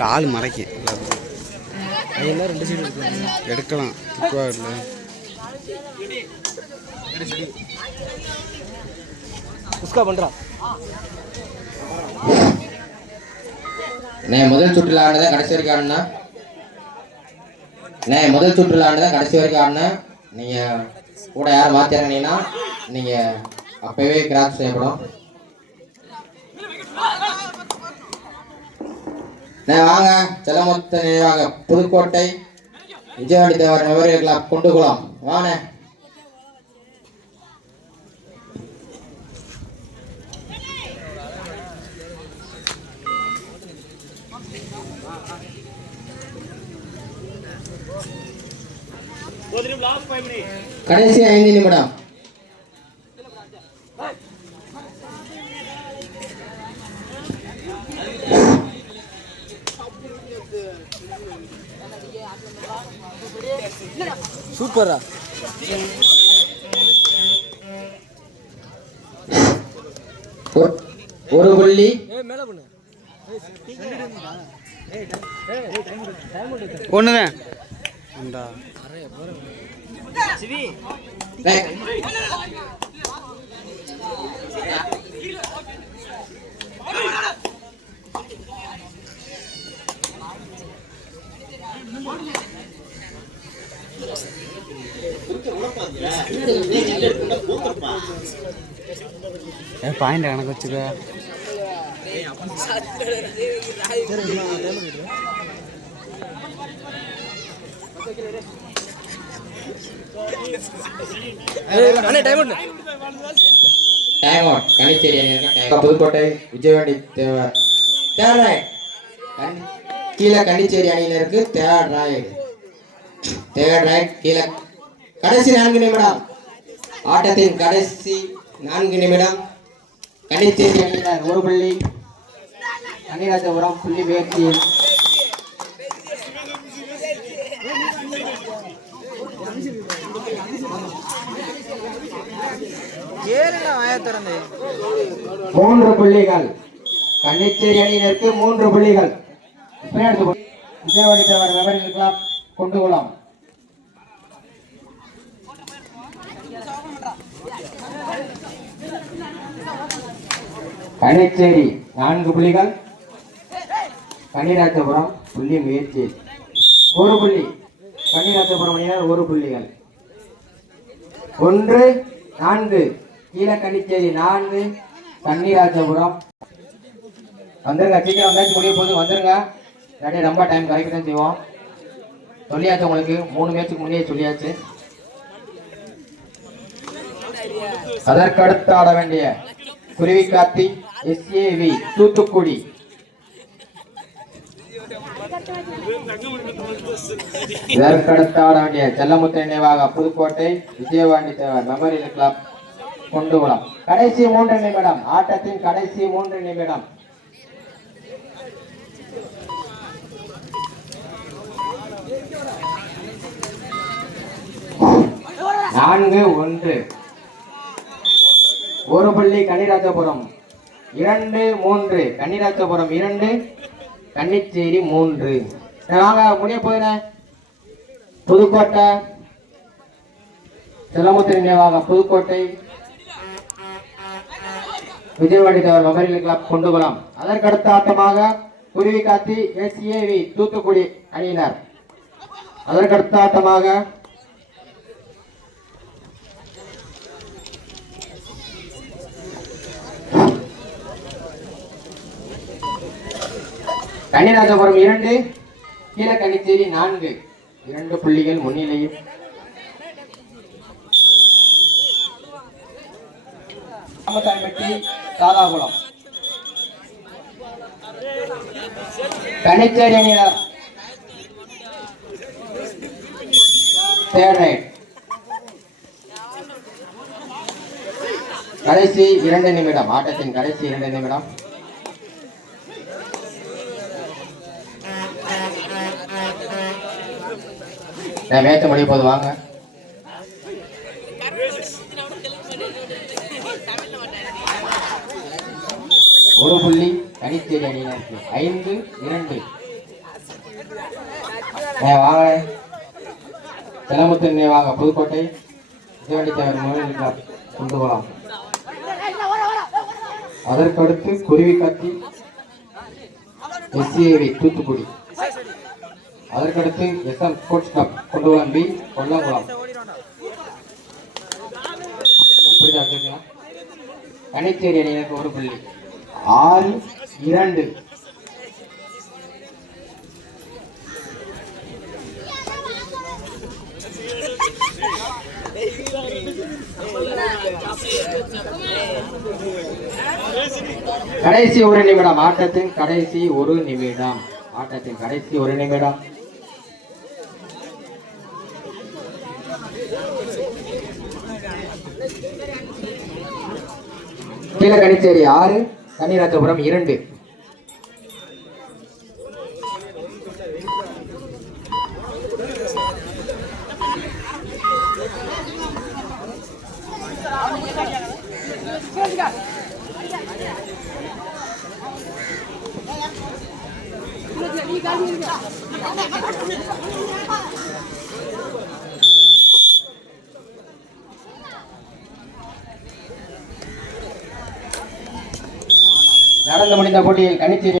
கால் மறைக்க ரெண்டு சைடு எடுக்கலாம். முதல் சுற்றுல ஆடுதான் கடைசி வரைக்கும் ஆடுனா முதல் சுற்றுல ஆடுதான் கடைசி வரைக்கும் ஆடுனா நீங்க கூட யாரும் மாத்தி இறங்கினீங்கன்னா நீங்க அப்பவே கிராஸ் செய்யப்படும். வாங்க செல்லமுத்த நினைவாக புதுக்கோட்டை விஜயவாடி தேவர் மெமோரியல் கிளப் குண்டுகுளம் வாங்க. கடைசி 5 நிமிடம். சூப்பரா ஒரு புள்ளி ஒண்ணுதான். பாயிண்ட் கணக்கு வச்சுக்க. புதுக்கோட்டை விஜயவாடி தேவர் கீழே கண்டிச்சேரி அணியினருக்கு தேர்ட் ரைட் கீழே. கடைசி 4 நிமிடம். ஆட்டத்தின் கடைசி 4 நிமிடம். கண்டிச்சேரி அணியினர் 1 புள்ளி, கன்னிராஜபுரம் புள்ளி முயற்சியில். மூன்று புள்ளிகள் கன்னிச்சேரி அணியினருக்கு 3 புள்ளிகள். விஜயவாடி தேவர் மெமோரியல் கிளப் குண்டுகுளம். கன்னிச்சேரி 4 புள்ளிகள், கன்னிராஜபுரம் புள்ளி முயற்சி 1 புள்ளி. கன்னிராஜபுரம் அணியினர் 1 புள்ளிகள். 1 4 கீழே கன்னிச்சேரி 4, கன்னிராஜபுரம். வந்துருங்க, சீக்கிரம் மேட்ச் முடிய போது வந்துருங்க. இல்லாட்டி ரொம்ப டைம் கரெக்ட் தான் செய்வோம். சொல்லியாச்சு உங்களுக்கு, 3 மேட்சுக்கு முன்னே சொல்லியாச்சு. அதற்கடுத்து ஆட வேண்டிய குருவிக்காத்தி SAV தூத்துக்குடி. இதற்கடுத்து ஆட வேண்டிய செல்லமுத்த நினைவாக புதுக்கோட்டை விஜயவாடி தேவர் மெமோரியல் கிளப் குண்டுகுளம். கடைசி 3 நிமிடம். ஆட்டத்தின் கடைசி 3 நிமிடம். நான்கு 1. 1 புள்ளி கன்னிராஜபுரம் 2 3, கன்னிராஜபுரம் 2, கன்னிச்சேரி 3. வாங்க முடிய போயின. புதுக்கோட்டை செல்லமுத்து நினைவாக புதுக்கோட்டை விஜயவாடி தேவர் மெமோரியல் கிளப் குண்டுகுளம். அதற்கடுத்த ஆட்டமாக குருவிக்காத்தி SAV தூத்துக்குடி அணியினர். அதற்கடுத்த ஆட்டமாக கன்னிராஜபுரம் 2, கீழே கன்னிச்சேரி 4. 2 புள்ளிகள் முன்னிலையில். சாதாகுளம் கன்னிச்சேரி அணியினர் தேர்ட் ரைட். கடைசி 2 நிமிடம். ஆட்டத்தின் கடைசி 2 நிமிடம். மேட்ச் முடிய போது வாங்க. ஒரு புள்ளி கனிச்சேரி அணியினருக்கு. 5-2. வாங்க செல்லமுத்து வாங்க புதுக்கோட்டை சிவண்டி தேவர் முயல் கொண்டு போகலாம். அதற்கடுத்து குருவி காட்சி SCAV தூத்துக்குடி. அதற்கடுத்து SM sports club கொண்டுகுளம் B Kollankulam. கனிச்சேரி அணியினருக்கு ஒரு புள்ளி. 6-2. கடைசி ஒரு நிமிடம் ஆட்டத்தின் கடைசி ஒரு நிமிடம் கீழ கனிச்சேரி 6 கன்னிராஜபுரம் 2. நடந்து முடிந்த போட்டியில் கனிச்சேரி